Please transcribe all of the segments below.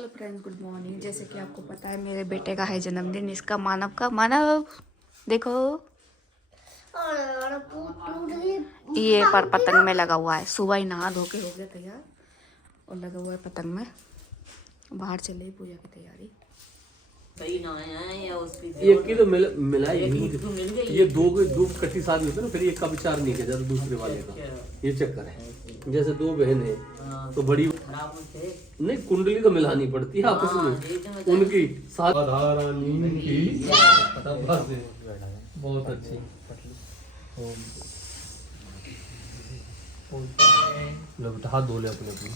Hello friends, good morning. जैसे कि आपको पता है मेरे बेटे का है जन्मदिन, इसका मानव देखो ये पर पतंग में लगा हुआ है। सुबह ही नहा धो के हो गया तैयार और लगा हुआ है पतंग में। बाहर चले ही पूजा की तैयारी। एक की तो मिला ये दो कटी साथ में ना, फिर एक का विचार नहीं किया जाता दूसरे वाले का। ये चक्कर है। जैसे दो बहन है तो बड़ी नहीं कुंडली तो मिलानी पड़ती है आपस में उनकी साथ की बहुत अच्छी। हाथ धो ले अपने अपने।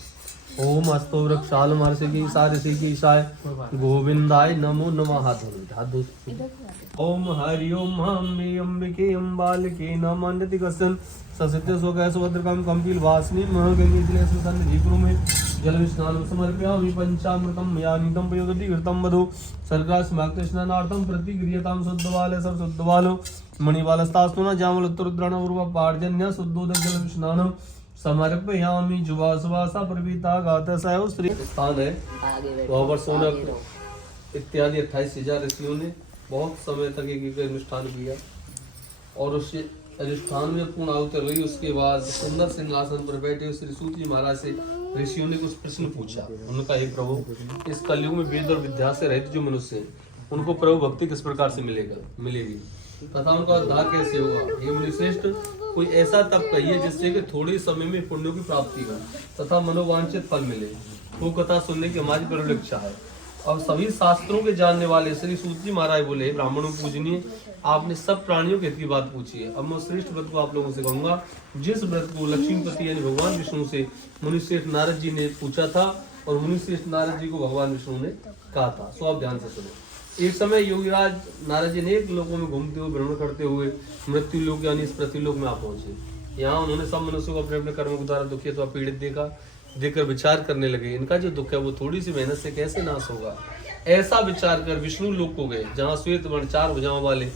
ओम अस्तो वृक्षाल महर्षि सारसी की ईशाय गोविंदाय नमो नमः। हाथ धो। ओम हरि ओम अम्बे अंबिके अम्बालिके नमन्यति कसन ससित्य सोगय सुभद्रकम कंपील वासनी महगंगे जिले सुसन जीपुरु में जल स्नान समर्पयामि पंचामृतम यानितम पयोदति कृतम वधु सर्गा समाक्त स्नानार्थम प्रतिक्रियताम शुद्धवाले सब शुद्धवालो मणिवालस्तास्तुना जामल उत्तरुद्राण उर्वा पार्जन्य शुद्धोदक जल स्नान समर्पयामि जुवासवासा प्रवीता गाता सयो श्री स्थान है। वहाँ सोनक इत्यादि 28,000 ऋषियों ने बहुत समय तक एक अनुष्ठान किया और उस अनुष्ठान में पूर्ण आहुति रही। उसके बाद सुंदर सिंहासन पर बैठे श्री सूत जी महाराज से ऋषियों ने कुछ प्रश्न पूछा। उनका हे प्रभु, इस कलयुग में वेद और विद्या से रहित जो मनुष्य है उनको प्रभु भक्ति किस प्रकार से मिलेगी तथा उनका उद्धार कैसे होगा। हे मुनिश्रेष्ठ, कोई ऐसा तप कहिए जिससे कि थोड़े समय में पुण्यों की प्राप्ति हो तथा मनोवांछित फल मिले। वो कथा सुनने की हमारी प्रबल इच्छा है। अब सभी शास्त्रों के जानने वाले श्री सूत जी महाराज बोले, ब्राह्मणों पूजनीय, आपने सब प्राणियों के हित की बात पूछी है। अब मैं श्रेष्ठ व्रत को आप लोगों से कहूंगा। जिस व्रत को लक्ष्मीपति यानी भगवान विष्णु से मुनिश्रेष्ठ नारद जी ने पूछा था और मुनिश्रेष्ठ नारद जी को भगवान विष्णु ने कहा था, सो आप ध्यान से सुनो। एक समय योगीराज नारद जी ने एक लोगों में घूमते हुए भ्रमण करते हुए मृत्यु लोक यानी इस पृथ्वीलोक में आ पहुंचे। यहाँ उन्होंने सब मनुष्यों को अपने अपने कर्मों के द्वारा दुखी अथवा पीड़ित देखकर विचार करने लगे, इनका जो दुख है वो थोड़ी सी मेहनत से कैसे नाश होगा। ऐसा विचार कर विष्णु लोक को गए, जहाँ श्वेत वर्ण 4 भुजाओं वाले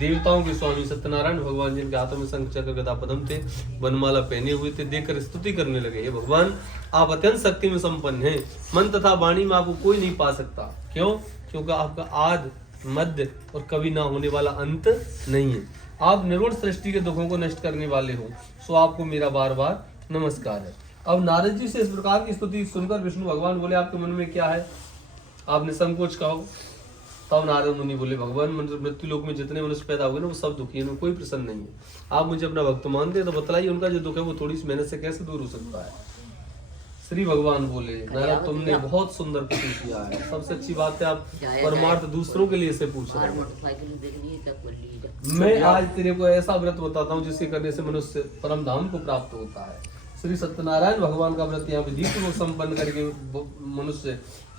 देवताओं के स्वामी सत्यनारायण भगवान जिनके हाथों में शंख चक्र गदा पद्म थे, वनमाला पहने हुए थे, देखकर स्तुति करने लगे, हे भगवान, आप अत्यंत शक्ति में संपन्न हैं। मन तथा वाणी में आपको कोई नहीं पा सकता। क्यों? क्योंकि आपका आद मध्य और कभी ना होने वाला अंत नहीं है। आप निर्गुण सृष्टि के दुखों को नष्ट करने वाले हो, सो आपको मेरा बार बार नमस्कार है। अब नारद जी से इस प्रकार की स्तुति सुनकर विष्णु भगवान बोले, आपके मन में क्या है? आपने संकोच कहो। तब नारद मुनि बोले, भगवान, मृत्यु लोक में जितने मनुष्य पैदा हुए ना वो सब दुखी है, कोई प्रसन्न नहीं है। आप मुझे अपना भक्त मानते हैं तो बतलाइए उनका जो दुख है वो थोड़ी सी मेहनत से कैसे दूर हो सकता है। श्री भगवान बोले, नारद, तुमने बहुत सुंदर प्रश्न किया है। सबसे अच्छी बात है आप परमार्थ दूसरों के लिए इसे पूछ रहे हैं। मैं आज तेरे को ऐसा व्रत बताता हूँ जिसके करने से मनुष्य परम धाम को प्राप्त होता है। श्री सत्यनारायण भगवान का व्रत यहाँ विधि को संपन्न करके मनुष्य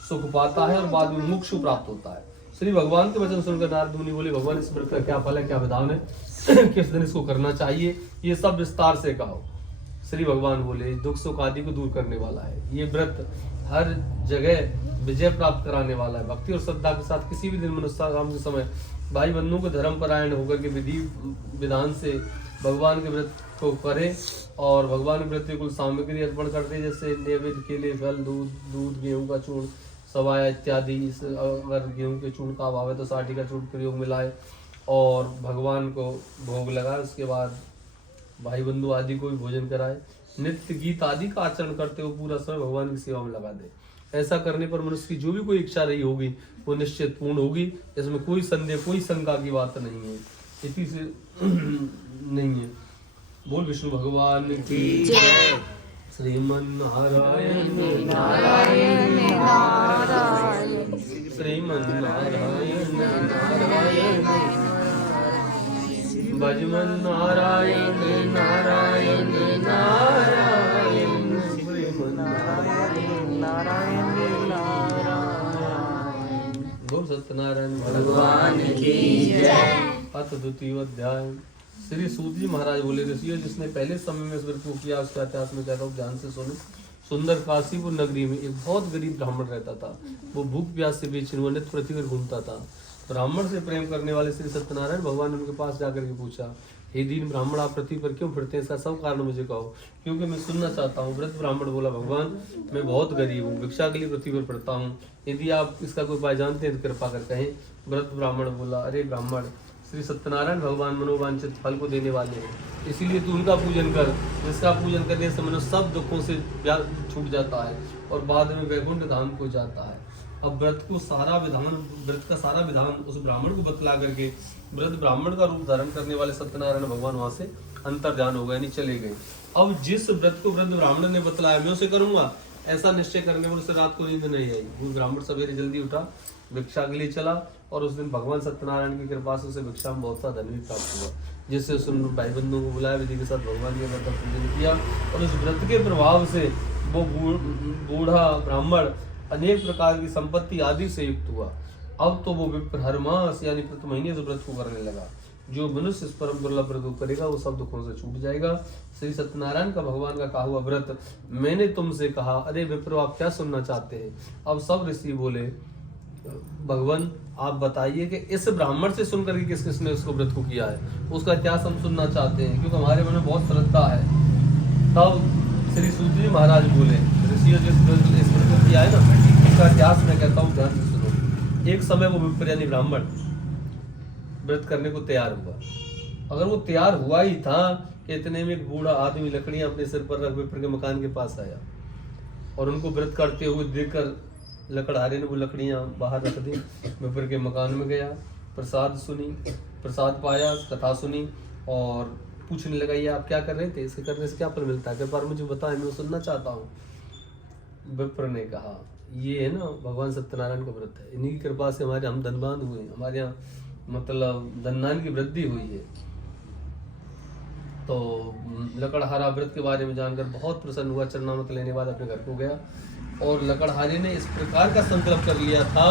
सुख पाता है और बाद में मोक्ष प्राप्त होता है। श्री भगवान के वचन सुनकर नारद मुनि बोले, भगवान, इस व्रत का क्या फल है, क्या विधान है, किस दिन इसको करना चाहिए, ये सब विस्तार से कहो। श्री भगवान बोले, दुख सुख आदि को दूर करने वाला है। ये व्रत हर जगह विजय प्राप्त कराने वाला है। भक्ति और श्रद्धा के साथ किसी भी दिन मनुष्य शाम के समय भाई बंधुओं को धर्म परायण होकर के विधि विधान से भगवान के व्रत को करे और भगवान के व्रत कुल सामग्री अर्पण करते, जैसे नैवेद्य के लिए फल, दूध, गेहूं का चूर्ण, सवाया इत्यादि। अगर गेहूं के चूर्ण का अभाव है तो साठी का चूर्ण प्रयोग में लाए और भगवान को भोग लगाए। उसके बाद भाई बंधु आदि को भी भोजन कराए। नित्य गीत आदि का आचरण करते हुए पूरा समय भगवान की सेवा में लगा दे। ऐसा करने पर मनुष्य की जो भी कोई इच्छा रही होगी वो निश्चित पूर्ण होगी। इसमें कोई संदेह, कोई शंका की बात नहीं है, इसी से नहीं है। बोल विष्णु भगवान की जय। श्रीमन्नारायण नारायण नारायण, श्रीमन्नारायण नारायण भजमन नारायण नारायण नारायण, श्रीमन्नारायण नारायण नारायण। बोल सत्यनारायण भगवान की जय। अथ द्वितीय अध्याय। श्री सूत जी महाराज बोले, ऋषियों, जिसने पहले समय में इस व्रत को किया उसके इतिहास में कहता हूँ, ध्यान से सुनो। सुंदर काशीपुर नगरी में एक बहुत गरीब ब्राह्मण रहता था। वो भूख प्यास से बेचैन नित्य पृथ्वी पर घूमता था। ब्राह्मण से प्रेम करने वाले श्री सत्यनारायण भगवान ने उनके पास जाकर के पूछा, हे दीन ब्राह्मण, आप पृथ्वी पर क्यों फिरते हैं? इसका सब कारण मुझे कहो, क्योंकि मैं सुनना चाहता हूँ। व्रत ब्राह्मण बोला, भगवान मैं बहुत गरीब हूँ, भिक्षा के लिए पृथ्वी पर फिरता हूँ, यदि आप इसका कोई उपाय जानते हैं तो कृपा कर कहें। व्रत ब्राह्मण बोला, अरे ब्राह्मण, श्री सत्यनारायण भगवान मनोवांछित फल को देने वाले हैं, इसीलिए तू उनका पूजन कर, जिसका पूजन करने से मनुष्य सब दुखों से छूट जाता है और बाद में वैकुंठ धाम को जाता है। अब व्रत का सारा विधान उस ब्राह्मण को बतला करके व्रत ब्राह्मण का रूप धारण करने वाले सत्यनारायण भगवान वहां से अंतर्ध्यान हो गए, यानी चले गए। अब जिस व्रत को व्रत ब्राह्मण ने बतलाया मैं उसे करूंगा, ऐसा निश्चय करने में उसे रात को नींद नहीं आई। वो ब्राह्मण सवेरे जल्दी उठा, भिक्षा के लिए चला और उस दिन भगवान सत्यनारायण की कृपा से उसे भिक्षा में बहुत सा धन भी प्राप्त हुआ, जिससे उसने भाई बंधुओं को बुलाया, विधि के साथ भगवान के व्रत का पूजन किया और उस व्रत के प्रभाव से वो बूढ़ा ब्राह्मण अनेक प्रकार की संपत्ति आदि से युक्त हुआ। अब तो वो विप्र हर मास यानी प्रति महीने से व्रत को करने लगा। जो मनुष्य इस परम दुर्लभ व्रत को करेगा वो सब दुखों से छूट जाएगा। श्री सत्यनारायण का भगवान का कहा हुआ व्रत मैंने तुमसे कहा, अरे विप्रो आप क्या सुनना चाहते हैं? अब सब ऋषि बोले, भगवान आप बताइए कि इस ब्राह्मण से सुनकर के किस किसने उसको व्रत को किया है, उसका इतिहास हम सुनना चाहते हैं, क्योंकि हमारे मन में बहुत श्रद्धा है। तब श्री सूत जी महाराज बोले, ऋषियों जिस व्रत को किया है ना, उसका इतिहास मैं कहता हूँ, ध्यान से सुनो। एक समय वो विप्र यानी ब्राह्मण व्रत करने को तैयार हुआ। अगर वो तैयार हुआ ही था कि इतने में एक बूढ़ा आदमी लकड़ियां अपने सिर पर रख विप्र के मकान के पास आया और उनको व्रत करते हुए देखकर लकड़हारे ने वो लकड़ियां बाहर रख दी, विप्र के मकान में गया, प्रसाद सुनी, प्रसाद पाया, कथा सुनी और पूछने लगा, ये आप क्या कर रहे थे? इसके करने से क्या फल मिलता है? कृपा मुझे बताएं, मैं सुनना चाहता हूँ। विप्र ने कहा, ये है ना भगवान सत्यनारायण का व्रत है, इन्हीं की कृपा से हमारे हम धनवान हुए, हमारे यहाँ मतलब धनवान की वृद्धि हुई है। तो लकड़हारा व्रत के बारे में जानकर बहुत प्रसन्न हुआ, चरणामृत लेने बाद अपने घर को गया और लकड़हारे ने इस प्रकार का संकल्प कर लिया था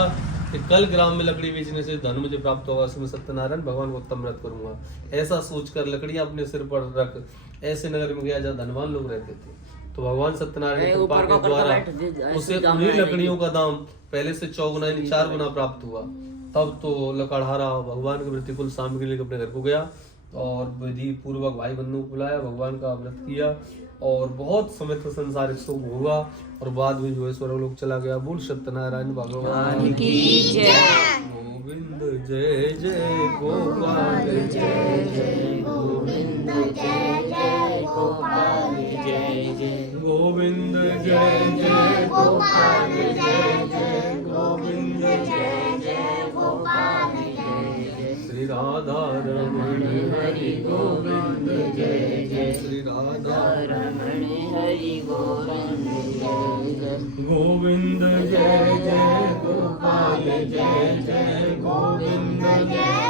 कि कल ग्राम में लकड़ी बेचने से धन मुझे प्राप्त होगा, उसमें सत्यनारायण भगवान को उत्तम व्रत करूंगा। ऐसा सोचकर लकड़ियां अपने सिर पर रख ऐसे नगर में गया जहाँ धनवान लोग रहते थे। तो भगवान सत्यनारायण की कृपा के द्वारा उसे उन्हीं लकड़ियों का दाम पहले से 4 गुना यानी 4 गुना प्राप्त हुआ। तब तो लकड़हारा भगवान के प्रतिकूल सामग्री लेकर अपने घर को गया और विधि पूर्वक भाई बंधुओं को बुलाया, भगवान का व्रत किया और बहुत समय तक संसारिक सुख हुआ और बाद में जो है स्वर्ग लोक चला गया। बोल सत्यनारायण भगवान की जय। गोविंद जय जय गोपाल जय जय गोविंद जय जय गोपाल जय जय गोविंद जय जय गोपाल जय जय गोविंद जय जय गोपाल जय जय श्री राधा रमण हरि गोविंद जय जय श्री राधा रमण हरि गोविंद जय जय गोविंद जय जय गोपाल जय जय गोविंद जय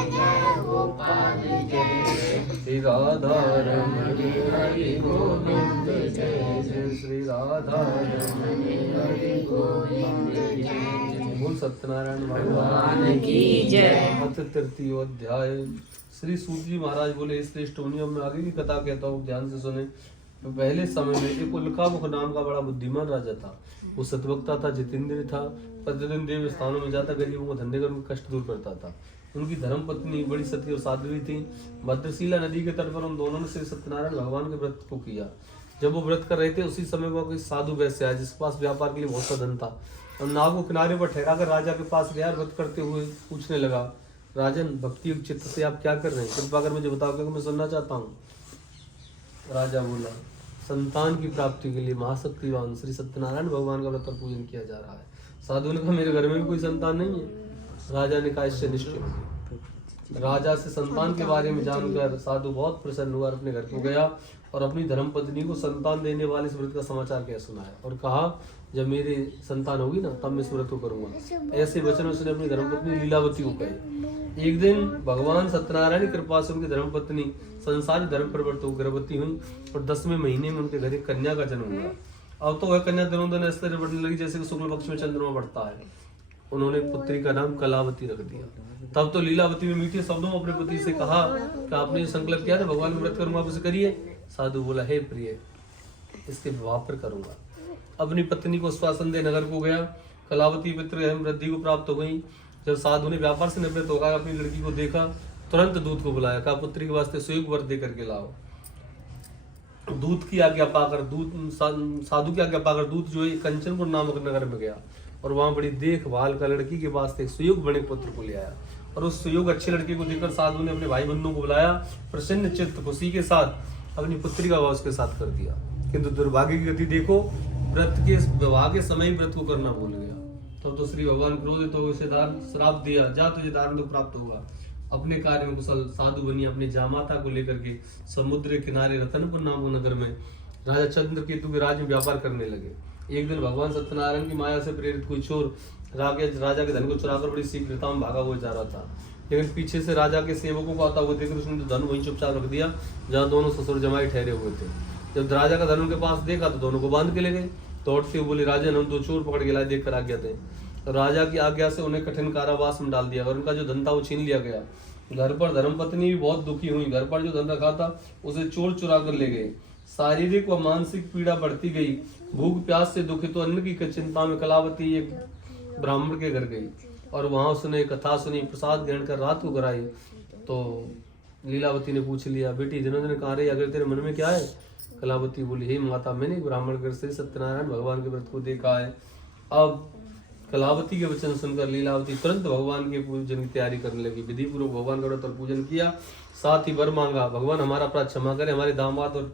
जय गोपाल जय श्री राधा रमण हरि गोविंद जय जय श्री राधा रमण हरि गोविंद जय जय। बोल सत्यनारायण भगवान की जय। अथ तृतीय अध्याय। श्री सूत जी महाराज बोले, श्रेष्ठ मुनियों में आगे की कथा कहता हूँ, ध्यान से सुने। पहले समय में एक उल्कामुख नाम का बड़ा बुद्धिमान राजा था। वो सतवक्ता था, जितेंद्र था, प्रतिदिन देव स्थानों में जाता गरीबों को धंधे कर उनका कष्ट दूर करता था। उनकी धर्म पत्नी बड़ी सती और साध्वी थी। भद्रशिला नदी के तट पर उन दोनों ने श्री सत्यनारायण भगवान के व्रत को किया। जब वो व्रत कर रहे थे उसी समय वो कोई साधु वैश्य आया जिसके पास व्यापार के लिए बहुत सा धन था और नाव को किनारे पर ठहरा कर राजा के पास गया। व्रत करते हुए पूछने लगा, राजन भक्ति चित्त से आप क्या कर रहे हैं? कृपा कर मुझे बताओ क्योंकि मैं सुनना चाहता हूँ। राजा बोला, संतान की प्राप्ति के लिए महाशक्तिवान श्री सत्यनारायण भगवान का व्रत और पूजन किया जा रहा है। साधु ने कहा, मेरे घर में भी कोई संतान नहीं है। राजा ने कहा, इससे निश्चय हो गया। राजा से संतान के बारे में जानकर साधु बहुत प्रसन्न हुआ, अपने घर को गया और अपनी धर्मपत्नी को संतान देने वाले इस व्रत का समाचार कह सुनाया और कहा, जब मेरी संतान होगी ना तब मैं इस व्रत को करूंगा। ऐसे वचन उसने अपनी धर्मपत्नी लीलावती को कहे। एक दिन भगवान सत्यनारायण की कृपा से उनकी धर्मपत्नी संसारी धर्म परिवर्तित होकर गर्भवती हुई और 10वें महीने में उनके घर एक कन्या का जन्म हुआ। अब तो वह कन्या दिनों दिन इस तरह बढ़ने लगी जैसे कि शुक्ल पक्ष में चंद्रमा बढ़ता है। उन्होंने पुत्री का नाम कलावती रख दिया। तब तो लीलावती ने मीठे शब्दों में अपने पति से कहा कि आपने जो संकल्प किया था भगवान का व्रत करूंगा, आप उसे करिए। साधु बोला, हे प्रिय, इसके विवाह पर करूंगा। अपनी पत्नी को आश्वासन दे नगर को गया। कलावती पुत्र वृद्धि को प्राप्त हो गई। जब साधु ने व्यापार से निवृत्त होकर अपनी लड़की को देखा तुरंत दूत को बुलाया, कहा पुत्री के वास्ते सुयोग वर दे करके लाओ। दूत की आज्ञा पाकर साधु की आज्ञा पाकर दूत जो है कंचनपुर नामक नगर में गया और वहां बड़ी देखभाल का लड़की के वास्ते एक सुयोग बने पुत्र को ले आया। और उस सुयोग अच्छे लड़के को देखकर साधु ने अपने भाई बंधुओं को बुलाया, प्रसन्न चित्त खुशी के साथ अपनी पुत्री का विवाह उसके साथ कर दिया। किंतु दुर्भाग्य की गति देखो, व्रत के विवाह के समय व्रत को करना भूल गया। तब तो श्री भगवान क्रोधित हो उसे श्राप दिया, जा तुझे दारुण दुख प्राप्त होगा। अपने कार्य में कुशल साधु बनी अपनी जामाता को लेकर के समुद्र के किनारे रतनपुर नामक नगर में राजा चंद्रकेतु के राज्य में व्यापार करने लगे। एक दिन भगवान सत्यनारायण की माया से प्रेरित कोई चोर राजा के धन को चुराकर बड़ी शीघ्रता में भागा हुआ जा रहा था, लेकिन पीछे से राजा के सेवकों को आता हुआ देखकर उसने धन वहीं चुपचाप रख दिया जहाँ दोनों ससुर जमाई ठहरे हुए थे। जब राजा का धन उनके पास देखा तो दोनों को बांध के ले गए। दौड़ते हुए बोले, राजा हम दो चोर पकड़ के लाए, देख कर आज्ञा थे। राजा की आज्ञा से उन्हें कठिन कारावास में डाल दिया और उनका जो धन था वो छीन लिया गया। घर पर धर्मपत्नी भी बहुत दुखी हुई, घर पर जो धन रखा था उसे चोर चुरा कर ले गए। शारीरिक व मानसिक पीड़ा बढ़ती गई। भूख प्यास से दुखित तो अन्न की चिंता में कलावती एक ब्राह्मण के घर गई और वहां उसने कथा सुनी, प्रसाद ग्रहण कर रात को कराई। तो लीलावती ने पूछ लिया, बेटी दिनों दिन कहाँ रही, अगर तेरे मन में क्या है? कलावती बोली, हे माता, मैंने ब्राह्मण घर से सत्यनारायण भगवान के व्रत को देखा है। अब कलावती के वचन सुनकर लीलावती तुरंत भगवान के पूजन की तैयारी करने लगी। विधि पूर्वक भगवान का व्रत और पूजन किया, साथ ही वर मांगा, भगवान हमारा अपराध क्षमा करे, हमारे दामाद और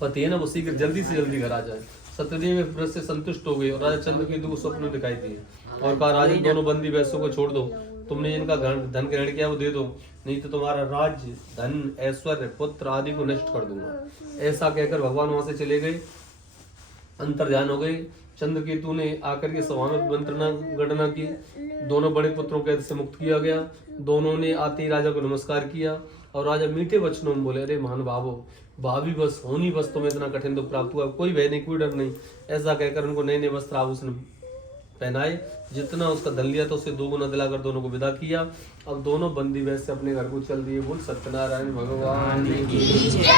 पति है ना वो शीघ्र जल्दी से जल्दी घर आ जाए। सत्यदेव में व्रत से संतुष्ट हो गए और राजा चंद्रकेतु को स्वप्न दिखाई दिए और कहा, राजन दोनों बंदी वैश्यों को छोड़ दो, तुमने जिनका धन ग्रहण किया वो दे दो, नहीं तो तुम्हारा राज्य, धन, ऐश्वर्य, पुत्र आदि को नष्ट कर दूंगा। ऐसा कहकर भगवान वहां से चले गए, अंतर्ध्यान हो गए। चंद्रकेतु ने आकर के सभा में मंत्रणा गणना की, दोनों बड़े पुत्रों के से मुक्त किया गया। दोनों ने आते ही राजा को नमस्कार किया और राजा मीठे वचनों में बोले, अरे महान भावो, भाभी बस होनी बस तुम्हें इतना कठिन दुख प्राप्त हुआ, कोई भय नहीं, कोई डर नहीं। ऐसा कहकर उनको नए नए वस्त्र आभूषण पहनाए, जितना उसका धन लिया था उससे 2 गुना दिलाकर दोनों को विदा किया। अब दोनों बंदी वैसे अपने घर को चल दिए। बोल सत्यनारायण भगवान की जय।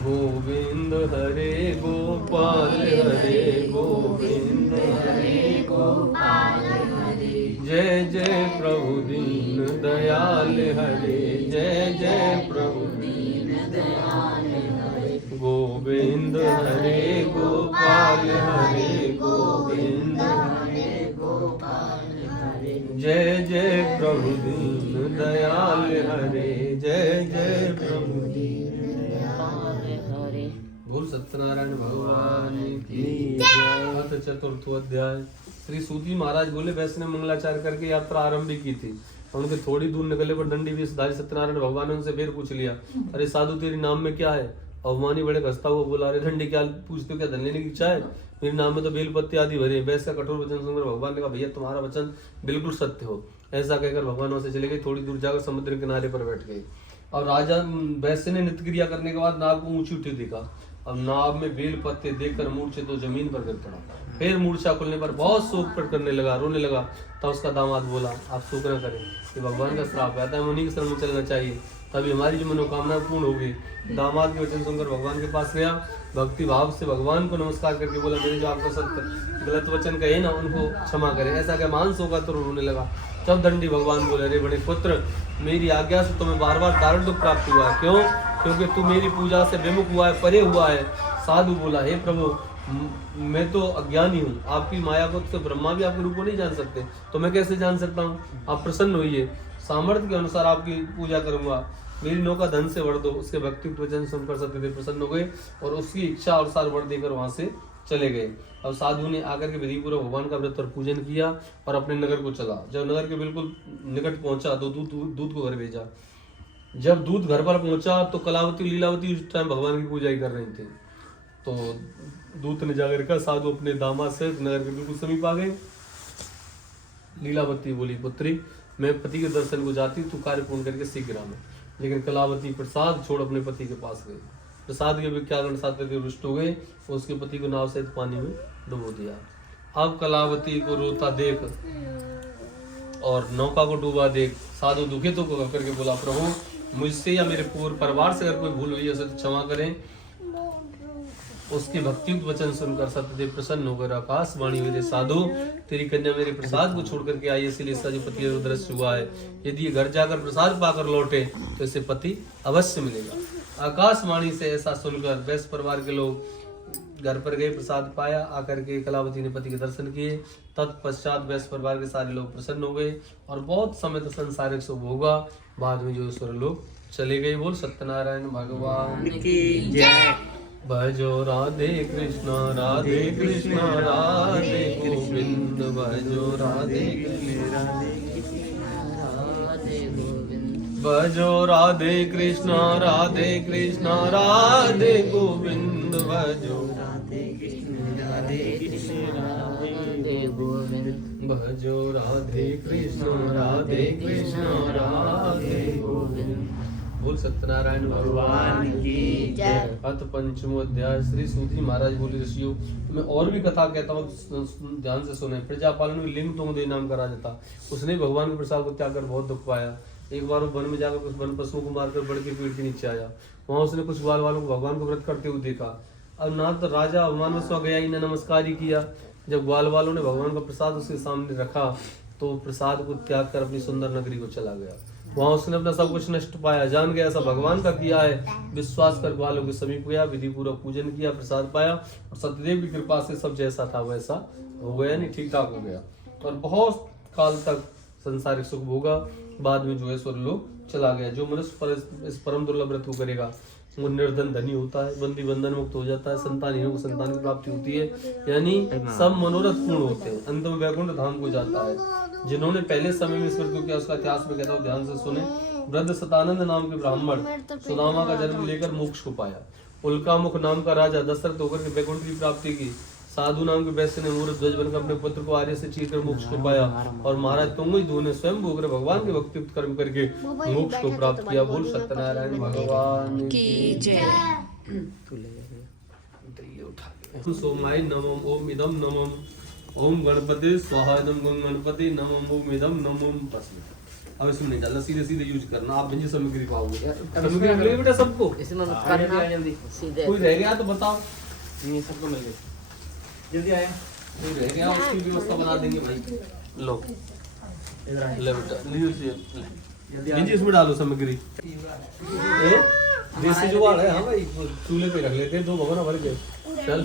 गोविंद हरे गोपाल हरे गोविंद हरे गोपाल हरे, जय जय प्रभु दीन दयाल हरे, जय जय प्रभु दीन दयाल हरे, गोविंद हरे गोपाल हरे गोविंद हरे गोपाल हरे, जय जय प्रभु दीन दयाल हरे, जय जय प्रभु दीन दयाल हरे। बोल सत्यनारायण भगवान की जय। चतुर्थ अध्याय। श्री सूती महाराज बोले, वैष्णव मंगलाचार करके यात्रा आरंभ की थी। उनके थोड़ी दूर निकले पर दंडी वेशधारी सत्यनारायण भगवान ने उनसे फिर पूछ लिया, अरे साधु तेरे नाम में क्या है? अवमानी बड़े हंसता हुआ बोला, अरे दंडी क्या पूछते हो, क्या धन लेने की इच्छा है? मेरे नाम में तो बेलपत्ती आदि भरे। वैसा कठोर वचन सुनकर भगवान ने कहा, भैया तुम्हारा वचन बिल्कुल सत्य हो। ऐसा कहकर भगवान वहां से चले गए। थोड़ी दूर जाकर समुद्र किनारे पर बैठ गए और राजा वैश्य ने नित्य क्रिया करने के बाद नाव को ऊंची उठी देखा। अब नाव में बेल पत्ते देखकर मूर्छित तो जमीन पर गिर पड़ा। फिर मूर्छा खुलने पर बहुत शोक प्रकट करने लगा, रोने लगा। तब उसका दामाद बोला, आप शोक न करें, ये भगवान का श्राप है, हमें उन्हीं के शरण में चलना चाहिए, तभी हमारी जो मनोकामना पूर्ण होगी। दामाद के वचन सुनकर भगवान के पास गया, भक्ति भाव से भगवान को नमस्कार करके बोला, मेरे जो आपको सत्य गलत वचन कहे ना उनको क्षमा करें। ऐसा क्या मानस होगा तो रोने लगा। तब दंडी भगवान बोले, अरे बड़े पुत्र, मेरी आज्ञा से तुम्हें बार बार दारुण दुख प्राप्त हुआ है। क्यों? क्योंकि तू मेरी पूजा से विमुख हुआ है, परे हुआ है। साधु बोला, हे प्रभु, मैं तो अज्ञानी हूँ, आपकी माया को तो ब्रह्मा भी आपके रूप को नहीं जान सकते, तो मैं कैसे जान सकता हूँ? आप प्रसन्न होइए, सामर्थ्य के अनुसार आपकी पूजा करूंगा, मेरी नौका धन से भर दो। उसके भक्ति वचन सुनकर सत्यदेव प्रसन्न हो गए और उसकी इच्छा अनुसार वर देकर वहां से चले गए। अब साधु ने आकर के विधि पूर्वक भगवान का व्रत और पूजन किया और अपने नगर को चला। जब नगर के बिल्कुल निकट पहुंचा तो दूध को घर भेजा। जब दूध घर पर पहुंचा तो कलावती लीलावती उस टाइम भगवान की पूजा ही कर रही थी। तो दूत ने जाकर कहा, साधु अपने दामाद से नगर के बिल्कुल समीप आ गए। लीलावती बोली, पुत्री, मैं पति के दर्शन को जाती, तू कार्य पूर्ण करके शीघ्र आना। लेकिन कलावती प्रसाद छोड़ अपने पति के पास गई। प्रसाद के विज्ञापन साथ रुष्ट हो गए, उसके पति को नाव सहित पानी में डुबो दिया। अब कलावती को रोता देख और नौका को डूबा देख साधु दुखित होकर करके बोला, प्रभु, मुझसे या मेरे पूरे परिवार से अगर कोई भूल हुई है तो क्षमा करें। उसके भक्तियुक्त वचन सुनकर सत्यदेव प्रसन्न होकर आकाशवाणी मेरे साधु तेरी कन्या मेरे प्रसाद को छोड़ करके आई, इसलिए इसका जो पति दृश्य हुआ है, यदि ये घर जाकर प्रसाद पाकर लौटे तो इसे पति अवश्य मिलेगा। आकाशवाणी से ऐसा सुनकर वैश्य परिवार के लोग घर पर गए, प्रसाद पाया, आकर के कलावती ने पति के दर्शन किए। तत्पश्चात वैश्य परिवार के सारे लोग प्रसन्न हो गए और बहुत समय तक संसारिक सुख भोगा। बाद में जो ईश्वर लोग चले गए। बोल सत्यनारायण भगवान की जय। भजो राधे कृष्णा राधे कृष्णा राधे गोविंद, भजो राधे कृष्णा भजो राधे कृष्णा राधे कृष्णा राधे गोविंद, भजो राधे कृष्ण राधे गोविंद। भजो राधे कृष्णा राधे कृष्णा राधे गोविंद। बोल सत्यनारायण भगवान की जय। अथ पंचमो अध्याय। श्री सूत जी महाराज बोले, ऋषियों मैं और भी कथा कहता हूँ, ध्यान से सुने। प्रजापालन में लिंग तुंगदेव नाम का राजा था। उसने भगवान के प्रसाद को त्याग कर बहुत दुख पाया। एक बार वो वन में जाकर कुछ वन पशुओं को मारकर बड़ के पेड़ के नीचे आया। वहां उसने कुछ ग्वाल वालों को भगवान को व्रत करते हुए देखा। अब ना तो राजा अवमान गया ही, न नमस्कार ही किया। जब ग्वाल वालों ने भगवान का प्रसाद उसके सामने रखा तो प्रसाद को त्याग कर अपनी सुंदर नगरी को चला गया। वहां उसने अपना सब कुछ नष्ट पाया, जान गया ऐसा भगवान का किया है। विश्वास कर ग्वालों के समीप गया, विधि पूर्वक पूजन किया, प्रसाद पाया और सत्यदेव की कृपा से सब जैसा था वैसा हो गया, नहीं ठीक ठाक हो गया और बहुत काल तक संसारिक सुख भोगा। बाद में जो है स्वर्ग लोग चला गया। जो मनुष्य पर इस परम दुर्लभ व्रत को करेगा वो निर्धन धनी होता है, बंदी बंधन मुक्त हो जाता है, संतानहीनों को संतान की प्राप्ति होती है, यानी सब मनोरथ पूर्ण होते हैं, अंत में वैकुंठ धाम को जाता है। जिन्होंने पहले समय में ईश्वर को किया उसका इतिहास में कहता हूँ, ध्यान से सुने। वृद्ध सतानंद नाम के ब्राह्मण सुदामा का जन्म लेकर मोक्ष को पाया। उल्कामुख नाम का राजा दशरथ होकर के वैकुंठ की प्राप्ति की। साधु नाम के वैश्य ने मूर्ख ध्वज बनकर अपने पुत्र को आर्य से चीरकर मोक्ष को पाया। और महाराज तुंगई ने स्वयं भोग भगवान के भक्तियुक्त कर्म करके मोक्ष को प्राप्त किया। बोल सत्यनारायण भगवान की जय। सोमाय नमः ओम इदम नमः ओम गणपति स्वाहा इदम गणपति नमः ओम इदम नमः। बस अब इसमें नहीं डालना, सीधे सीधे यूज करना। आप मुझे सामग्री पाओगे, सामग्री मिलेगी बेटा सबको। इसमें मत करना जल्दी, सीधे कोई रह गया तो बताओ। नहीं, सबको मिल गया, जल्दी आए। कोई रह गया उसकी व्यवस्था बना देंगे भाई। लो ले बेटा, लीजिए इसमें डालो सामग्री। देसी जुगाड़ है। हाँ भाई, चूल्हे पे रख लेते हैं, 2 भगोना भर के। चल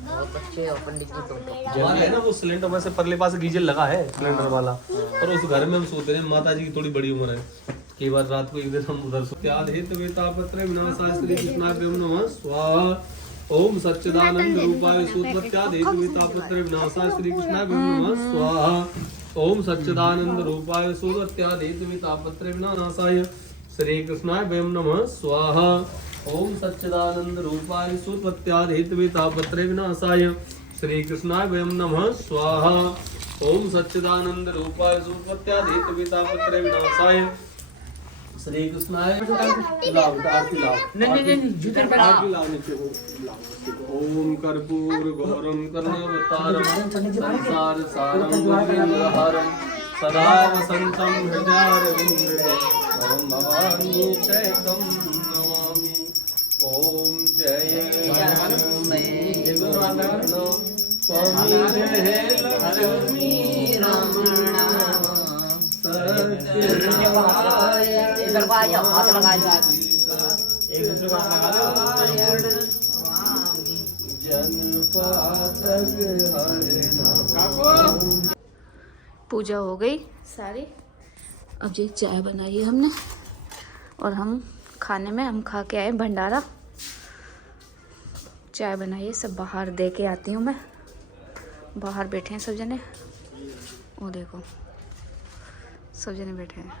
बहुत अच्छे हो पंडित जी। तो जवान है ना वो सिलेंडर वैसे परले पास गीजर लगा है सिलेंडर वाला, और उस घर में हम सोते हैं। माता जी की थोड़ी बड़ी उम्र है, कई बार रात को एक दिन हम उधर सोते। आदित वेतापत्र विनाशाय श्री कृष्णाभ्यं नमः स्वाहा। ओम सच्चिदानंद रूपाय सूत्रत्यादित वेतापत्र विनाशाय श्री कृष्णाभ्यं नमः स्वाहा। ओम सच्चिदानंद रूपाय सूत्रत्यादित वेतापत्र विनाशाय श्री कृष्णाभ्यं नमः स्वाहा। ओम सच्चिदानंद रूपाय सूत्रत्यादित वेतापत्र विनाशाय श्री कृष्णाभ्यं नमः स्वाहा। ओम सच्चिदानंद रूपाय सूत्रत्यादित वेतापत्र विनाशाय श्री कृष्णाय। लाओ आरती लाओ। नहीं जूते पे आरती लाओ नीचे को। ओम कर्पूर गौरम कर्णवतारम संसार सारम भुजगेन्द्रहारम सदा वसंतम हृदयारविंदे ओम भवानी चैतम नमामि। ओम जय स्वामी जय लक्ष्मी रमण इधर को आ जाओ, हाथ लगा जाओ, एक दूसरे को हाथ लगा दो। पूजा हो गई सारी। अब ये चाय बनाई है हमने और हम खाने में हम खा के आए भंडारा। चाय बनाई है, सब बाहर दे के आती हूँ मैं। बाहर बैठे हैं सब जने, वो देखो सब जने बैठे हैं।